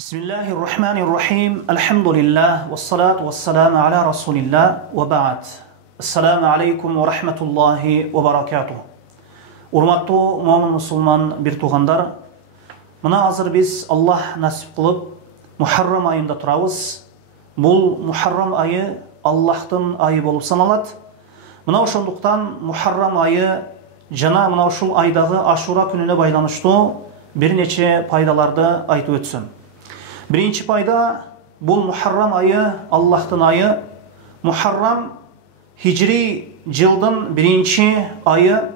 Bismillahirrahmanirrahim. Elhamdülillah. Vessalatu vesselamu ala Resulillah. Ve ba'd. Assalamu alaikum ve rahmetullahi ve barakatuh. Urmatlı mu'min musulman bir tuğandar. Mına hazır biz Allah nasip kılıp Muharram ayında turabız. Bul Muharram ayı Allah'tan ayı bolup sanalat. Mına oşunduktan Muharram ayı jana mına oşul aydağı Aşura gününe baylanıştı. Bir neçe paydalarda aytı ötsün. Birinci payda bul Muharram ayı Allah'tan ayı. Muharram Hicri yıldın birinci ayı.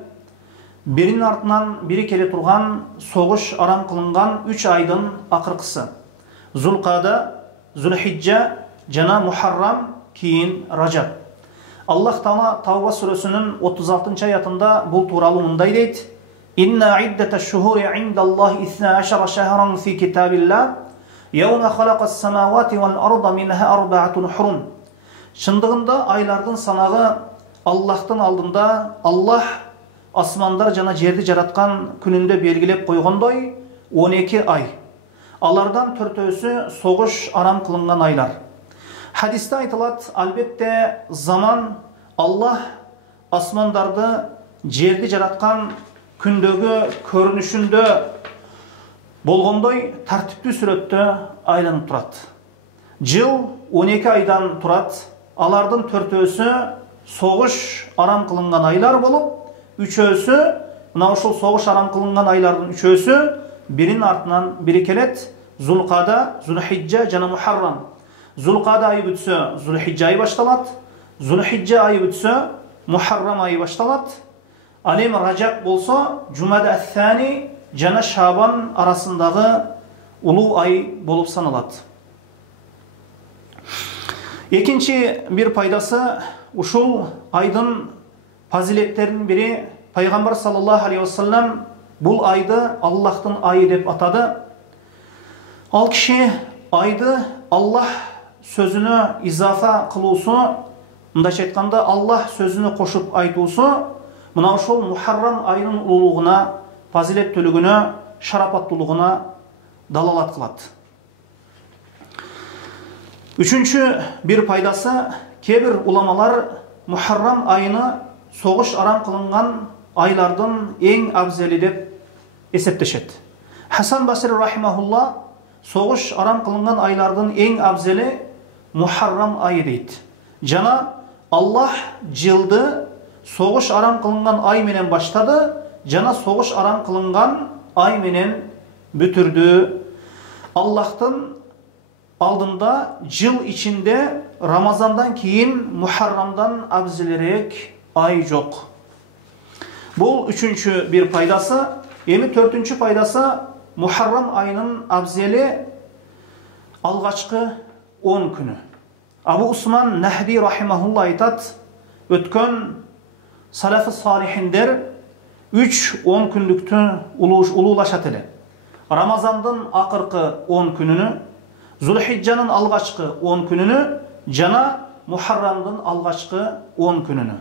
Birinin ardından biri kele turgan soğuş aram kılıngan 3 aydın akırkısı. Zulqada, Zulhicce, Cana Muharram, kiyin Racab. Allah Teala Tavba suresinin 36. ayatında bu turalı mınday deydi. İnna iddeteş şuhuri indallahi 12 şehran fi kitabillah. يَوْمَ خَلَقَ السَّمَاوَاتِ وَالْأَرْضَ مِنْهَا أَرْبَعَةٌ حُرُمٌ. Şındığında aylardın sanağı Allah'tan aldığında Allah asmanlar jana жерди жараткан күнүндө белгилеп койгондой 12 ay. Alardan төртөөсү soğuş aram kılıngan aylar. Hadiste aytılat albatta zaman Allah asmandardı жерди жараткан күндөгү көрүнүшүндө bolgondoy tartipli süretте aylanıp turat. Jıl 12 aydan turat. Alardın төртөөсү soğuş aram kılıngan aylar bolup, üçөөsü, mına uşul soğuş aram kılıngan aylardın üçөөsü birinin ardından biri kelet. Zulqada, Zulhicce, Cana Muharram. Zulqada ayı bütse Zulhicce ayı baştalat. Zulhicce ayı bütse Muharram ayı baştalat. Alim Racab bolsa Cumada Thani Cana Şaban arasındağı ulu ay bolup sanalat. İkinci bir paydası uşul aydın faziletlerin biri Peygamber sallallahu aleyhi ve sellem bul aydı Allah'tan ayı dep atadı. Al kişi aydı Allah sözünü izafa kılıusu, mındaş aytkanda Allah sözünü koşup aytuusu, mına uşul Muharram ayının ululuğuna, faziletlülüğüne, şarapatlılığına dalalat kılat. Üçüncü bir paydası, kebir ulamalar Muharram ayını soğuş aram kılıngan aylardan en abzeli dep esepteşet. Hasan Basri rahimahullah soğuş aram kılıngan aylardan en abzeli Muharram ayı deydi. Cana Allah cildi soğuş aram kılıngan ay menen başladı. Cana soğuş aram kılıngan ay menen bütürdü. Allah'tan aldığında yıl içinde Ramazan'dan keyin Muharram'dan abzilerek ay yok. Bu üçüncü bir paydası. Yemi dördüncü paydası Muharram ayının abzeli algaçkı 10 günü. Abu Osman Nahdi rahimahullah aytat, ötken salafı salihinler 3-10 günlüktü ululaşat ele. Ramazan'dan akırkı 10 gününü, Zulhicce'nin algaçkı 10 gününü, Cana Muharram'dan algaçkı 10 gününü.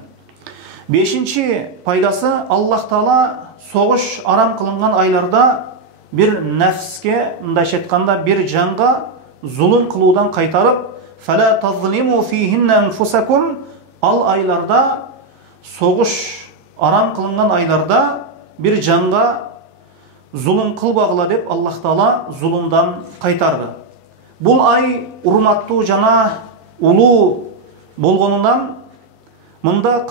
Beşinci paydası Allah Teala soğuş aram kılıngan aylarda bir nefske, mındaş etkanda bir canga zulüm kılıudan kaytarıp فَلَا تَظْلِمُوا ف۪يهِنَّ اَنْفُسَكُمْ al aylarda soğuş aram kılıngan aylarda bir canga zulüm kılbağıla dep Allah Teala zulümden kaytardı. Bu ay urmatlı cana ulu bolgonundan mında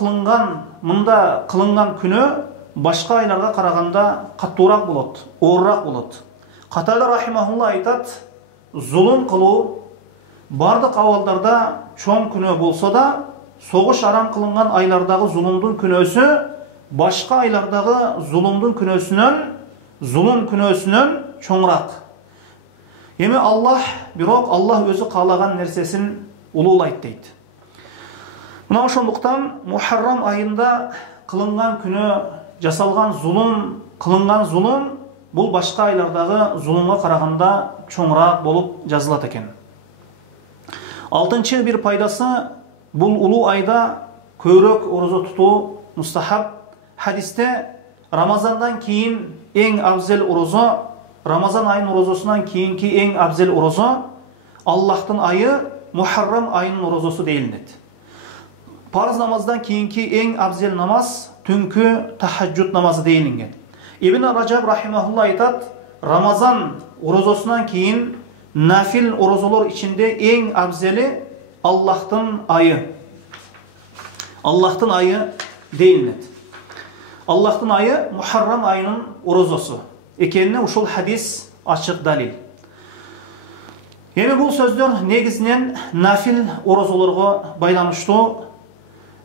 kılıngan günü başka aylarda karaganda katturak bulut, oğurrak bulut. Katada rahimahullah aytat, zulüm kıluu bardık avallarda çoğun günü bolsa da soğuş aram kılıngan aylardağı zulümdün künösü başka aylardağı zulüm künösünün çoğurak. Yemi Allah birok Allah özü kalagan nersesin ululayt deydi. Buna oşonluktan Muharram ayında kılıngan günü jasalgan kılıngan zulüm bu başka aylardağı zulümge karaganda çoğurak bolup жазылат eken. Altıncı bir paydası bul ulu ayda köyrek oruza tutu mustahab. Hadiste Ramazandan keyin en afzal oruza Рамазан айының оразасынан кейінгі ең абзел ораза Аллахтың айы Мухаррам айының оразасы дейілінеді. Парыз намаздан кейінгі ең абзел намаз түнгі тахаджуд намазы дейілінген. Ибн Раджаб рахимахулла айтады, Рамазан оразасынан кейін нафил оразалар içinde ең абзелі Аллахтың айы. Аллахтың айы дейілінеді. Аллахтың айы Мухаррам айының оразасы екеніне ушул хадис ашық далил. Эми бұл сөздер негізінен нафил оразаларға байланыштуу.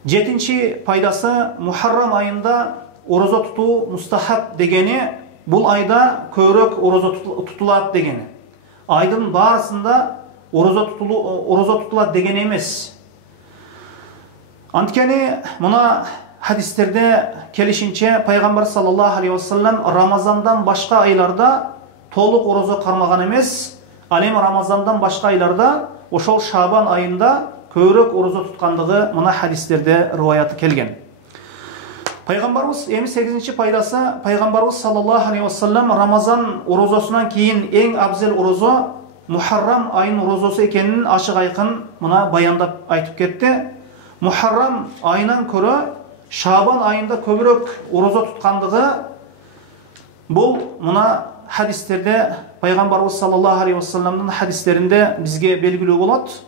Жетінші пайдасы Мухаррам айында ораза тұту мустахаб дегені, бұл айда көбірек ораза тұтылады дегені. Айдың барысында ораза тұтылады деген емес. Анткени мына хадистерде келишинче пайгамбар саллаллаху алейхи вассалам Рамазандан башка айларда толук ораза кармаган эмес, ал эми Рамазандан башка айларда ошол Шабан айында көбүрөөк ораза туткандыгы мына хадистерде риваяты келген. Пайгамбарыбыз эми 8-чи пайдасы, пайгамбарыбыз саллаллаху алейхи вассалам Рамазан оразасынан кийин эң абзел ораза Мухаррам айынын оразасы экенин ашык айкын мына баяндап айтып кетти. Мухаррам айынан көрө Шабан айында көбүрөөк ораза туткандыгы бул мына хадистерде пайгамбарыбыз саллаллаху алейхи вассаламдын хадистеринде бизге белгилүү болот.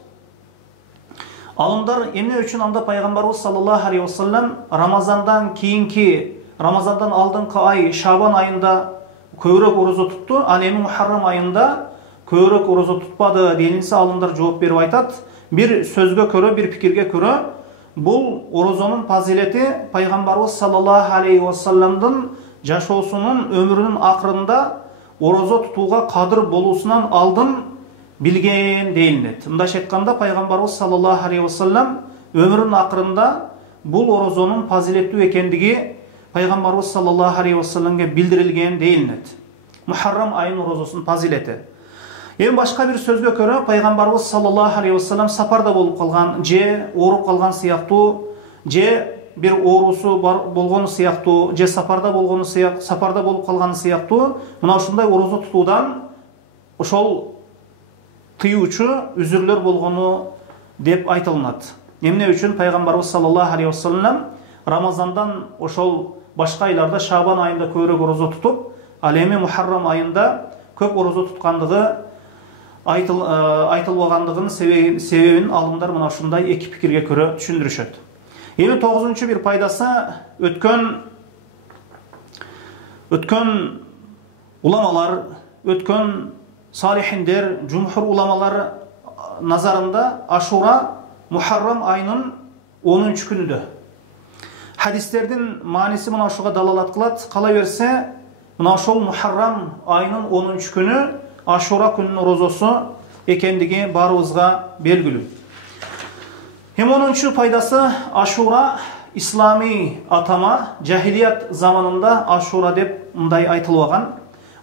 Алымдар эмне үчүн анда пайгамбарыбыз саллаллаху алейхи вассалам Рамазандан кийинки, Рамазандан алдыңкы ай Шабан айында көбүрөөк ораза тутту, ал эми Мухаррам айында көбүрөөк ораза тутпады делинсе, алымдар жооп берип айтат. Bir sözgө көрө, bir pikirge көрө, бұл оразанын фазилети пайгамбарыбыз саллаллаху алейхи вассаламдын жашоосунун өмүрүнүн акырында ораза тутууга кадыр болуусунан алдын билген дейилет. Мындайча айтканда пайгамбарыбыз саллаллаху алейхи вассалам өмүрүнүн акырында бул оразанын фазилеттүү экендиги пайгамбарыбыз саллаллаху алейхи вассаламга билдирилген дейилет. Мухаррам айынын оразасынын фазилети. Эми башка бир сөзгө көрө пайгамбарыбыз саллаллаху алейхи вассалам сапарда болуп калган, же ооруп калган сыяктуу, же бир оорусу болгону сыяктуу, же сапарда болуп калганы сыяктуу, мына ушундай ораза тутуудан ошол тыюучу үзүрлөр болгону деп айтылат. Эмне үчүн пайгамбарыбыз саллаллаху алейхи вассалам Рамазандан ошол башка айларда Шабан айында көбүрөөк ораза тутуп, ал эми Мухаррам айында көп ораза туткандыгы айтылбагандыгынын себебин алымдар мына ушундай эки пикирге көрө түшүндүрүшөт. Эми 9-чу бир пайдасы өткөн уламалар, өткөн салихиндер, жумхур уламалар назарында Ашура Мухаррам айынын 10-чу күнүдө. Хадистердин мааниси мына ушуга далалат кылат. Кала берсе, мына ошол Мухаррам айынын 10-чу күнү Ашура күнүнүн оразасы экендиги баарыбызга белгилүү. Эми 10-чу пайдасы Ашура ислами атама, жахилият заманында Ашура деп мындай айтылбаган.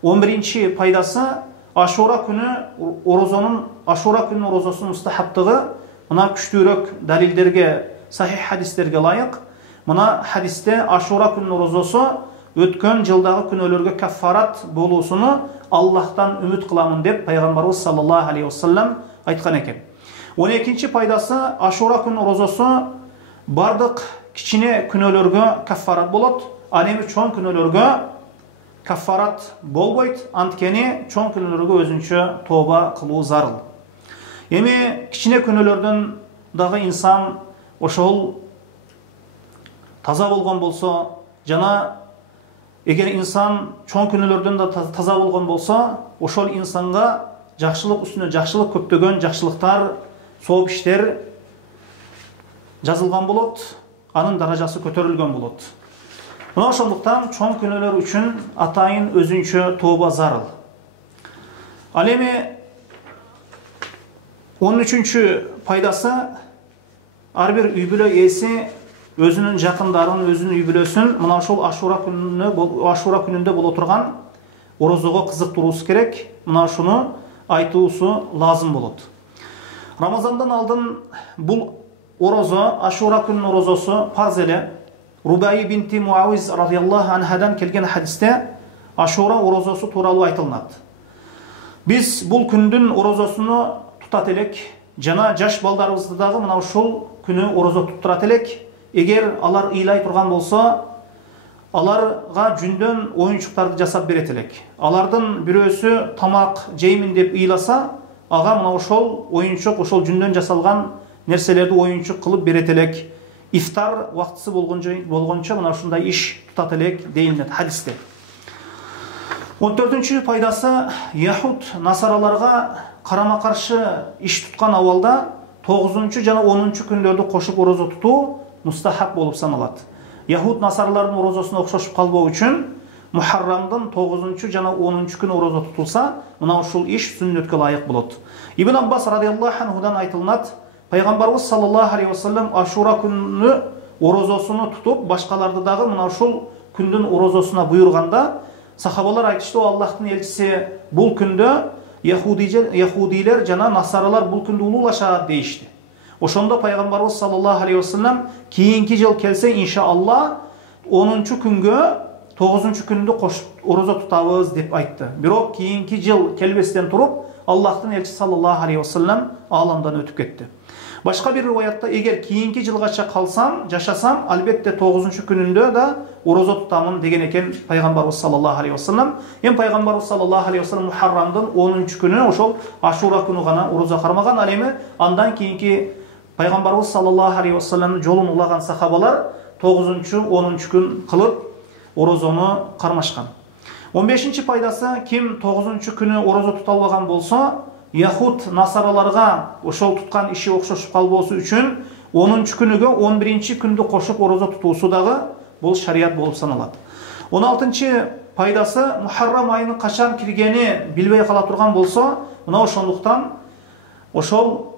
11-чи пайдасы Ашура күнүнүн оразасынын мустахабтыгы мына күчтүүрөөк далилдерге, сахих хадистерге лайык. Мына хадисте Ашура күнүнүн оразасы өткөн жылдагы күнөөлөргө каффарат болуусуну Аллахтан үмүт кыламын деп пайгамбарыбыз саллаллаху алейхи вассалам айткан экен. 12-чи пайдасы Ашура күнүнүн оразасы бардык кичине күнөөлөргө каффарат болот, ал эми чоң күнөөлөргө каффарат болбойт, анткени чоң күнөөлөргө өзүнчө тооба кылуу зарыл. Эми кичине күнөөлөрдөн дагы инсан ошол таза болгон болсо, жана эгер инсан чоң күнөөлөрдөн да таза болгон болсо, ошол инсанга жакшылык үстүнө жакшылык, көптөгөн жакшылыктар, сооп иштер жазылган болот, анын даражасы көтөрүлгөн болот. Мына ошондуктан чоң күнөөлөр үчүн атайын өзүнчө тооба зарыл. Ал эми 13-чү пайдасы ар бир үй бүлө ээси өзүнүн жакындарын, өзүнүн үй бүлөсүн мына ошол Ашура күнүндө боло турган оразого кызыктыруусу керек. Мына ушуну айтуусу лазым болот. Рамазандан алдын бул ораза, Ашура күнүнүн оразасы фарз эле. Рубай бинти Муавиз радияллаху анхадан келген хадисте Ашура оразасы тууралуу айтылат. Biz бұл күндүн орозосуну тутат элек, жана жаш балдарыбызды дагы мына ушул күнү орозо туттурат элек. Эгер алар ыйлай турган болсо, аларга жүндөн оюнчуктарды жасап берет элек. Алардын бирөөсү тамак жеймин деп ыйласа, ага мына ошол оюнчук, ошол жүндөн жасалган нерселерди оюнчук кылып берет элек. Ифтар вактысы болгончо мына ушундай иш тутат элек дейилет хадисте. 14-чү пайдасы, яхуд насараларга карама каршы иш туткан абалда 9-чу жана 10-чу күндөрдү кошуп орозо тутуу мустахаб болуп саналат. Яхуд насаралардын орозосуна окшошуп калбоо үчүн Мухаррамдын 9-чу жана 10-чу күнү орозо тутулса, мына ушул иш сүннөткө лайык болот. Ибн Аббас радиаллаху анхудан айтылат, пайгамбарыбыз саллаллаху алейхи вассалам Ашура күнү орозосуну тутуп, башкаларды дагы мына ушул күндүн орозосуна буйрганда, сахабалар айтышты, Аллахтын элчиси бул күндө яхудилер жана насаралар бул күндү улуулашат дейишти. Ошондо пайгамбарыбыз саллаллаху алейхи вассалам кийинки жыл келсе иншаалла 10-чу күнгө 9-чу күндү кошуп орозо тутабыз деп айтты. Бирок кийинки жыл келбестен туруп, Аллахтын элчиси саллаллаху алейхи вассалам аламдан өтүп кетти. Башка бир риwayatта эгер кийинки жылгача калсам, жашасам, албетте 9-чу күнүндө да орозо тутамын деген экен пайгамбарыбыз саллаллаху алейхи вассалам. Пайгамбарыбыз саллаллаху алейхи вассалам Мухаррамдын 10-чу күнү ошол Ашура күнү гана орозо кармаган, ал эми андан кийинки пайгамбарыбыз саллаллаху алейхи вассаламдын жолун улаган сахабалар 9-чу, 10-чу күн кылып орозону кармашкан. 15-чи пайдасы, ким 9-чу күнү орозо тута албаган болсо, яхуд насараларга ошол туткан иши окшошуп калбоосу үчүн 10-чу күнүгө 11-чи күндү кошуп орозо тутуусу дагы бул шарият болуп саналат. 16-чы пайдасы, Мухаррам айынын качан киргени билбей кала турган болсо, мына ошондуктан ошол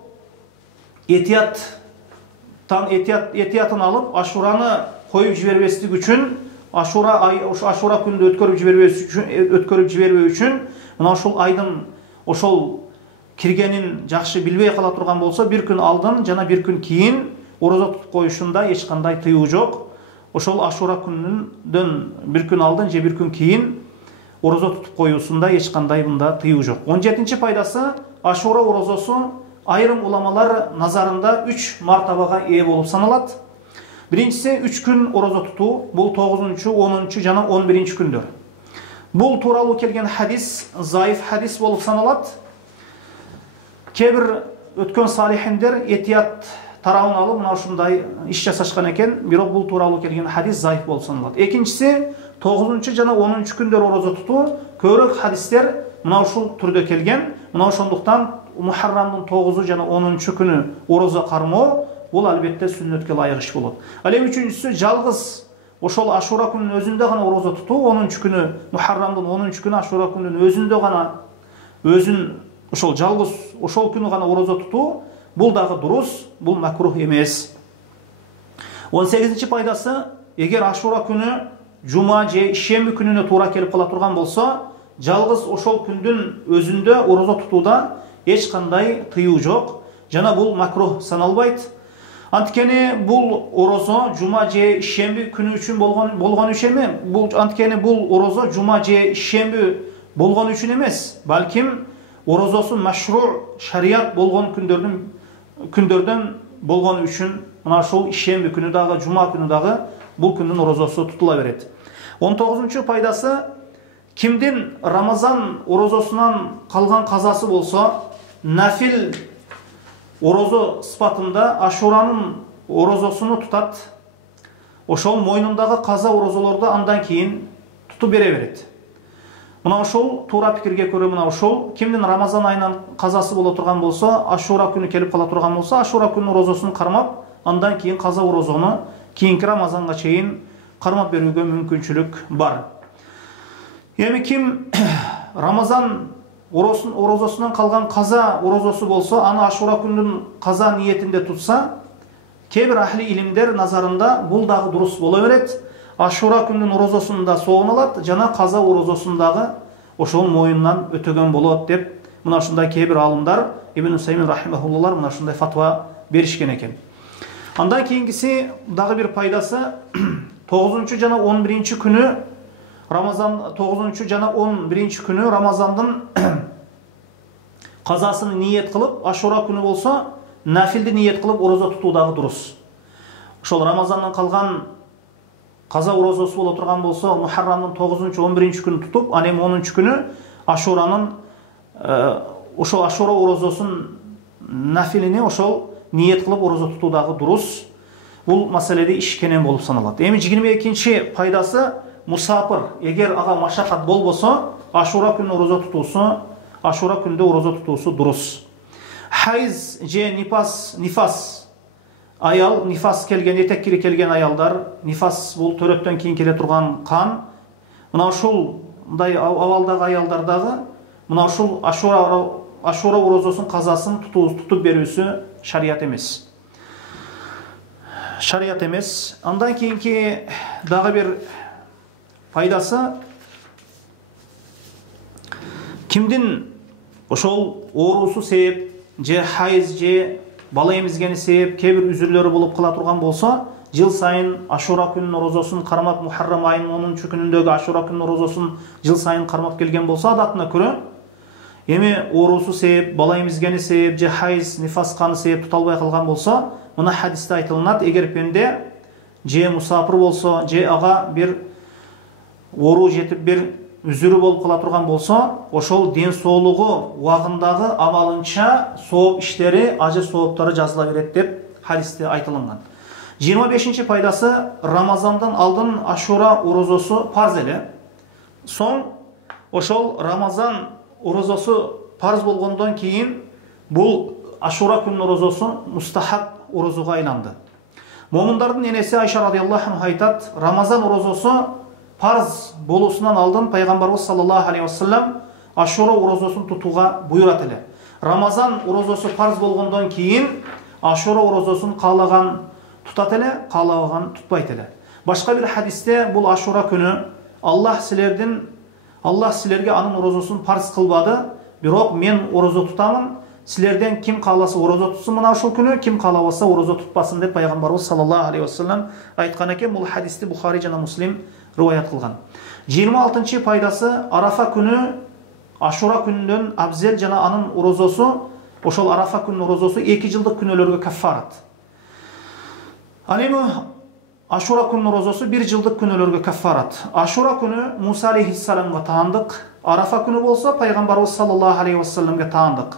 этиятын алып, Ашураны коюп жибербестик үчүн, Ашура күндү өткөрүп жибербөө үчүн, мына ошол айдын ошол киргенин жакшы билбей кала турган болсо, бир күн алдын жана бир күн кийин орозо тутуп коюшунда эч кандай тыюу жок. Ошол Ашура күнүндөн бир күн алдын же бир күн кийин орозо тутуп коюусунда эч кандай мында тыюу жок. 17-чи пайдасы, Ашура орозосу айрым уламалар назарында 3 мартабага ээ болуп саналат. Биринчиси 3 күн орозо тутуу, бул 9-чу, 10-чу жана 11-чи күндөр. Бул тууралуу келген хадис заиф хадис болуп саналат. Кээ бир өткөн салихиндер этият тарабын алып мына ушундай иш жасашкан экен, бирок бул тууралуу келген хадис заиф болуп саналат. Экинчиси 9-чу жана 10-чу күндөр орозо тутуу, көбүрөөк хадистер мына ушул түрдө келген. Мына ошондуктан Мухаррамдын 9 жана 10-чу күнү орозо кармоо бул албетте сүннөткө лайык иш болот. Ал эми үчүнчүсү жалгыз ошол Ашура күнүнүн өзүндө гана орозо тутуу, 10-чу күнү Мухаррамдын 10-чу күнү Ашура күнүнүн өзүндө гана ошол жалгыз ошол күнү гана орозо тутуу, бул дагы дурус, бул макрух эмес. 18-чи пайдасы, эгер Ашура күнү жума же ишемби күнүнө туура келип кала турган болсо, жалгыз ошол күндүн өзүндө орозо тутууда эч кандай тыюу жок, жана бул макрух саналбайт. Анткени бул орозо жума же ишемби күнү үчүн болгон иш эме. Анткени бул орозо жума же ишемби болгон үчүн эмес, балким орозосу машру шарият болгон күндөрдөн болгон үчүн мына ушул ишемби күнү дагы, жума күнү дагы бул күндүн орозосу тутула берет. 19-чу пайдасы, кимдин Рамазан орозосунан калган казасы болсо, нафил орозо сыпатында Ашуранын орозосуну тутат, ошол мойнундагы каза орозолорду андан кийин тутуп бере берет. Мына ошол туура пикирге көрө, мына ошол кимдин Рамазан айынан казасы боло турган болсо, Ашура күнү келип кала турган болсо, Ашура күнүнүн орозосун кармап, андан кийин каза орозону кийинки Рамазанга чейин кармап берүүгө мүмкүнчүлүк бар. Эми ким Рамазан орозосунан калган каза орозосу болсо, аны Ашура күнүнүн каза ниетинде тутса, кээ бир ахли илимдер назарында бул дагы дурус боло берет. Ашура күнүнүн орозосунда соогун алат, жана каза орозосундагы ошол моюндан өтөгөн болот деп, мына ушундай кээ бир алымдар, Ибн Усаймин рахимахуллахар мына ушундай фатва беришкен экен. Андан кийинкиси дагы бир пайдасы, 9-чу жана 11-чи күнү Рамазан 9-чу жана 11-чи күнү Рамазандын Қазасын ниет қылып, Ашура күні болса, нафилді ниет қылып ораза тұту дағы дұрыс. Ошол Рамазаннан қалған қаза оразасы болып отырған болса, Мухаррамның 9-11 күні тұтып, анем 10 күні Ашураның ошол Ашура оразасын нафиліне ошол ниет қылып ораза тұту дағы дұрыс. Бұл мәселеде ишкенен болып саналады. Эми 22-ші пайдасы мусапыр. Егер аға машақат болбосо, Ашура күні ораза тұтусы, Ашура күнде ораза тұтусы дұрыс. Хайз же нифас аял, нифас келген, етеккері келген аялдар, нифас бұл төрөптен кейін келе тұрған қан. Мына ушул мындай авалдағы аялдардағы мына ушул Ашура оразасын қазасын тұтып берүүсү шарият эмес. Шарият эмес. Андан кийинки дагы бир пайдасы кимдин ошол оорусу себеп же хайз же бала эмизгени себеп кээ бир үзүрлөрү болуп кала турган болсо, жыл сайын Ашура күнүнүн оразасын кармап, Мухаррам айынын 10 күнүндөгү Ашура күнүнүн оразасын жыл сайын кармап келген болсо, адатына көрө эми оорусу себеп, бала эмизгени себеп же хайз, нифас каны себеп тута албай калган болсо, мына хадисте айтылынат, эгер пенде же мусапыр болсо, же ага бир оору жетип бир үзүрү болуп кала турган болсо, ошол ден соолугу убагындагы абалынча сооп иштери, ажыр сооптары жазыла берет деп хадисте айтылынган. 25-ші пайдасы Рамазандан алдын Ашура оразасы парз эле. Соң ошол Рамазан оразасы парз болгондон кийин бул Ашура күнүнүн оразасы мустахаб оразага айланды. Момундардын энеси Айша радиаллаху анха айтат, Рамазан оразасы парз болуусунан алдын пайгамбарыбыз саллаллаху алейхи вассалам Ашура оразасын тутууга буйрат эле. Рамазан оразасы парз болгондон кийин Ашура оразасын каалаган тутат эле, каалаган тутпайт эле. Башка бир хадисте бул Ашура күнү Аллах силерге анын оразасын парз кылбады, бирок мен ораза тутамын. Силерден ким кааласа ораза тутсун мына ушул күнү, ким каалабаса ораза тутпасын деп пайгамбарыбыз саллаллаху алейхи вассалам айткан экен. Бул хадисти Бухари жана Муслим риваят кылган. 26-чы пайдасы Арафа күнү Ашура күнүнөн абзел жана анын оразасы, ошол Арафа күнүнүн оразасы 2 жылдык күнөөлөргө каффарат. Ал эми Ашура күнүнүн оразасы 1 жылдык күнөөлөргө каффарат. Ашура күнү Муса алейхиссаламга таандык, Арафа күнү болсо пайгамбарыбыз саллаллаху алейхи вассаламга таандык.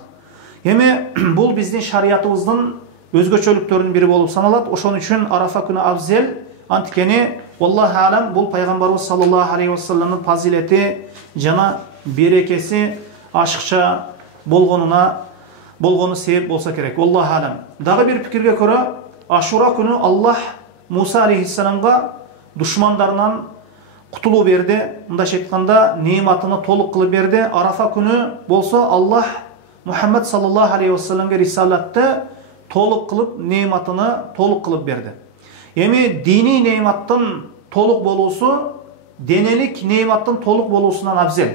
Эми бул биздин шариятыбыздын өзгөчөлүктөрүнүн бири болуп саналат. Ошон үчүн Арафа күнү абзел, анткени Аллах алам бул пайгамбарыбыз саллаллаху алейхи вассаламдын фазилети жана берекеси ашыкча болгону себеп болса керек. Аллах алам. Дагы бир пикирге көрө, Ашура күнү Аллах Муса алейхиссаламга душмандарынан кутулуу берди. Мындайча айтканда, неаматыны толук кылып берди. Арафа күнү болсо Аллах Мухаммад саллаллаху алейхи вассаламга рисалатты толук кылып, неаматыны толук кылып берди. Эми дини неаматтын толук болуусу денелик неаматтын толук болуусунан абзел.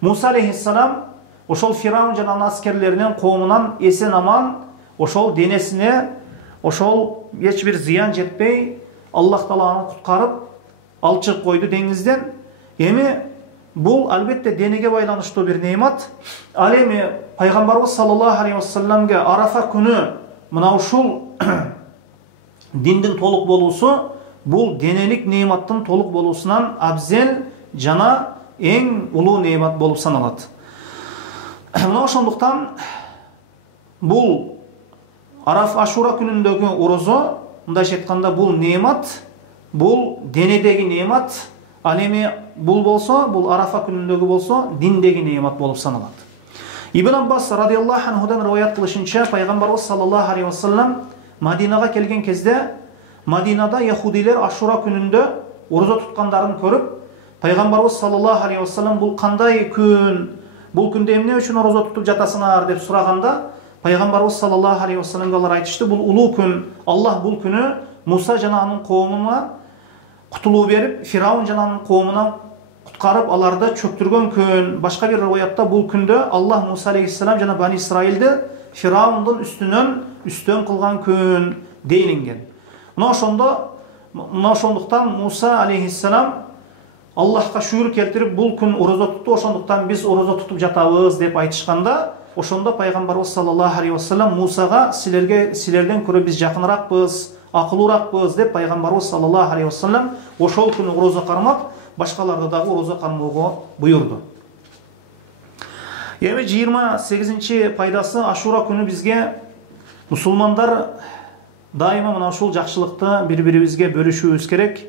Муса алейхиссалам ошол Фираун жана анын аскерлеринин коомунан эсен аман ошол денесине ошол эч бир зыян жетпей Аллах тааланы куткарып алып чыгып койду деңизден. Эми бул албетте денеге байланыштуу бир неамат. Ал эми пайгамбарыбыз саллаллаху алейхи вассаламга Арафа күнү мына ушул диндин толук болуусу бул денелик неаматтын толук болуусунан абзел жана эң улуу неамат болуп саналат. Мына ошондуктан бул Ашура күнүндөгү ораза, мындайча айтканда, бул неамат, бул денедеги неамат. Ал эми бул болсо, бул Арафа күнүндөгү болсо, диндеги неамат болуп саналат. Ибн Аббас радиаллаху анхудан риваят кылышынча, пайгамбарыбыз саллаллаху алейхи вассалам Мадинага келген кезде, Мадинада яхудилер Ашура күнүндө ораза туткандарын көрүп, пайгамбарыбыз саллаллаху алейхи вассалам бул кандай күн, бул күндө эмне үчүн ораза тутуп жатасыңар деп сураганда, пайгамбарыбыз саллаллаху алейхи вассаламга алар айтышты, бул улуу күн. Аллах бул күнү Муса жана анын коомуна кутулуу берип, Фираун жана анын коомунан куткарып, аларды чөктүргөн күн. Башка бир риваятта бул күндө Аллах Муса алейхиссалам жана Бани Исраилди Фираундун үстөн кылган күн дейлинген. Мына ошондуктан Муса алейхиссалам Аллахка шүгүр келтирип, бул күн ораза тутту, ошондуктан биз ораза тутуп жатабыз деп айтышканда, ошондо пайгамбарыбыз саллаллаху алейхи вассалам Мусага силерден көрө биз жакыныракпыз, акылууракпыз деп пайгамбарыбыз саллаллаху алейхи вассалам ошол күнү орозо кармап, башкаларды дагы орозо кармоого буйурду. Эми 28-чи пайдасы Ашура күнү бизге мусулмандар дайыма мына ушул жакшылыкты бири-бирибизге бөлүшүбүз керек.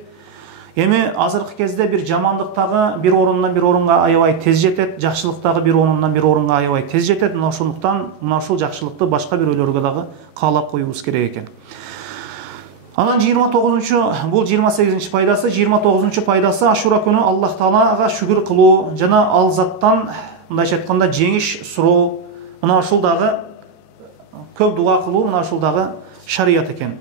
Эми азыркы кезде бир жамандыктагы бир орундан бир орунга аябай тез жетет, жакшылыктагы бир орундан бир орунга аябай тез жетет. Мына ошондуктан мына ушул жакшылыкты башка бирөөлөргө дагы каалап коюубуз керек экен. Анан 29-чу, бул 28-чи пайдасы, 29-чу пайдасы Ашура күнү Аллах Таалага шүгүр кылуу жана ал заттан мындайча айтканда жеңиш суроо, мына ушул дагы көп дуа кылуу, мына ушул дагы шарият экен.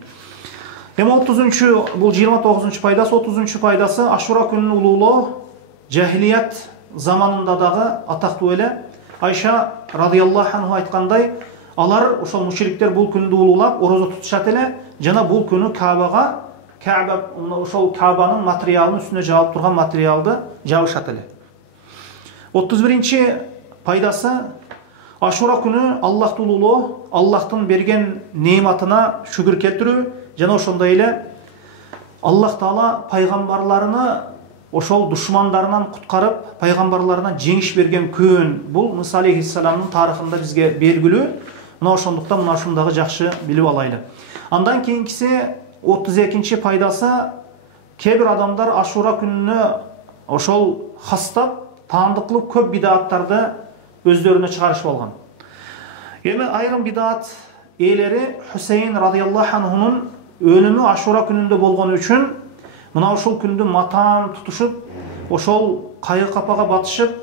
Эми 30-чу, бул 29-чу пайдасы, 30-чу пайдасы Ашура күнүн улуулоо жахилият заманында дагы атактуу эле. Айша радыйаллаху анха айткандай, алар ошол мушриктер бул күндү улуулап орозо тутушат эле, жана бул күнү Каабага, ошол Каабанын материалын үстүнө жаап турган материалды жабышат эле. 31-чи пайдасы Ашура күнү Аллахты улуулоо, Аллахтын берген неиматына шүгүр келтирүү, жана ошондой эле Аллах Таала пайгамбарларыны ошол душмандарынан куткарып, пайгамбарларына жеңиш берген күн. Бул Муса алейхиссаламдын тарыхында бизге белгилүү. Мына ошондуктан мына ушундагы жакшы билип алайлы. Андан кийинкиси 32-чи пайдасы, кээ бир адамдар Ашура күнүнө ошол хастап, таандык кылып көп бидааттарды өздөрүнө чыгарышып алган. Эми айрым бидаат ээлери Хусейн радыйаллаху анхунун өлүмү Ашура күнүндө болгон үчүн мына ушул күндү матаан тутушуп, ошол кайгы капага батышып,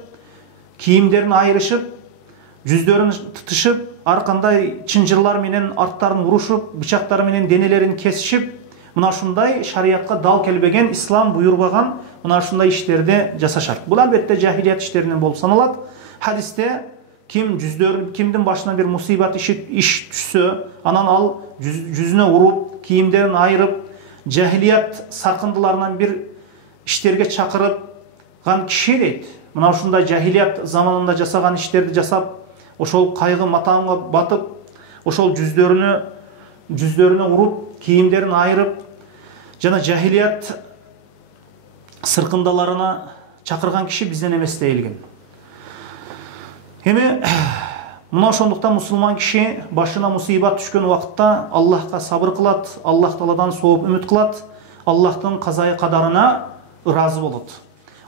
кийимдерин айрышып, жүздөрүн тытышып, ар кандай чынжырлар менен арттарын урушуп, бычактар менен денелерин кесишип, мына ушундай шариятка дал келбеген, ислам буйрбаган мына ушундай иштерди жасашат. Бул албетте жахилият иштеринен болуп саналат. Хадисте кимдин башына бир мусибат иш түшсө, анан ал жүзүнө уруп, кийимдерин айрып, жахилият сакындыларынан бир иштерге чакырып киши дейт. Мына ушундай жахилият заманында жасаган иштерди жасап, ошол кайгы матаамга батып, ошол жүздөрүнө уруп, кийимдерин айрып, жана жахилият сыркындаларына чакырган киши бизден эмес дейилген. Эми мына ошондуктан мусулман киши башына мусибат түшкөн убакытта Аллахка сабыр кылат, Аллах Тааладан сооп үмүт кылат, Аллахтын казайы кадарына ыраазы болот.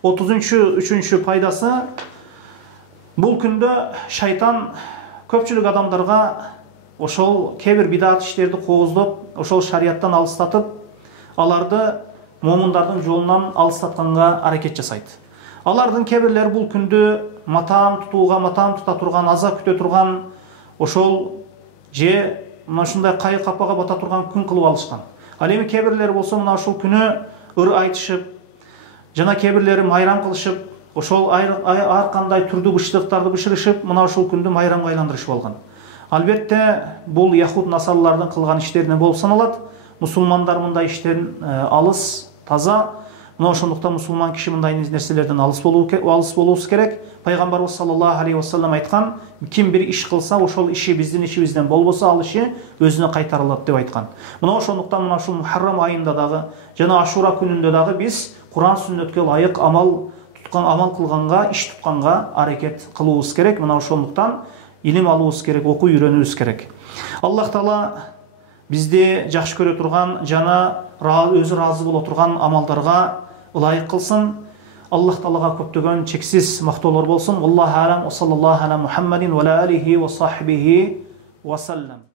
33-чү пайдасы, бул күндө шайтан көпчүлүк адамдарга ошол кээ бир бидаат иштерди кооздоп, ошол шарияттан алыстатып, аларды момундардын жолунан алыстатканга аракет жасайт. Алардын кээ бирлери бул күндү матаам тута турган, азап күтө турган, ошол же мына ушундай кайгы капага бата турган күн кылып алышкан. Ал эми кээ бирлери болсо мына ушул күнү ыр айтышып, жана кээ бирлери майрам кылышып, ошол ар кандай түрдүү быштыктарды бышырышып, мына ушул күндү майрамга айландырышып алган. Албетте бул яхуд насаллардын кылган иштеринен болуп саналат. Мусулмандар мындай иштен алыс, таза. Мына ошондуктан мусулман киши мындай нерселерден алыс болуубуз керек. Пайгамбарыбыз саллаллаху алейхи вассалам айткан, ким бир иш кылса, ошол иши биздин ишибизден болбосо, ал иши өзүнө кайтарылат деп айткан. Мына ошондуктан мына ушул Мухаррам айында дагы жана Ашура күнүндө дагы биз Куран сүннөткө ылайык амал кылганга, иш тутканга аракет кылуубуз керек. Мына ошондуктан илим алуубуз керек, окуу үйрөнүүбүз керек. Аллах Таала бизди жакшы көрө турган жана өзү ыраазы боло турган амалдарга ылайык кылсын. Аллах Таалага көптөгөн чексиз мактоолор болсун. Аллаху алам, саллаллаху аля Мухаммадин ва алейхи ва сахбихи ва саллам.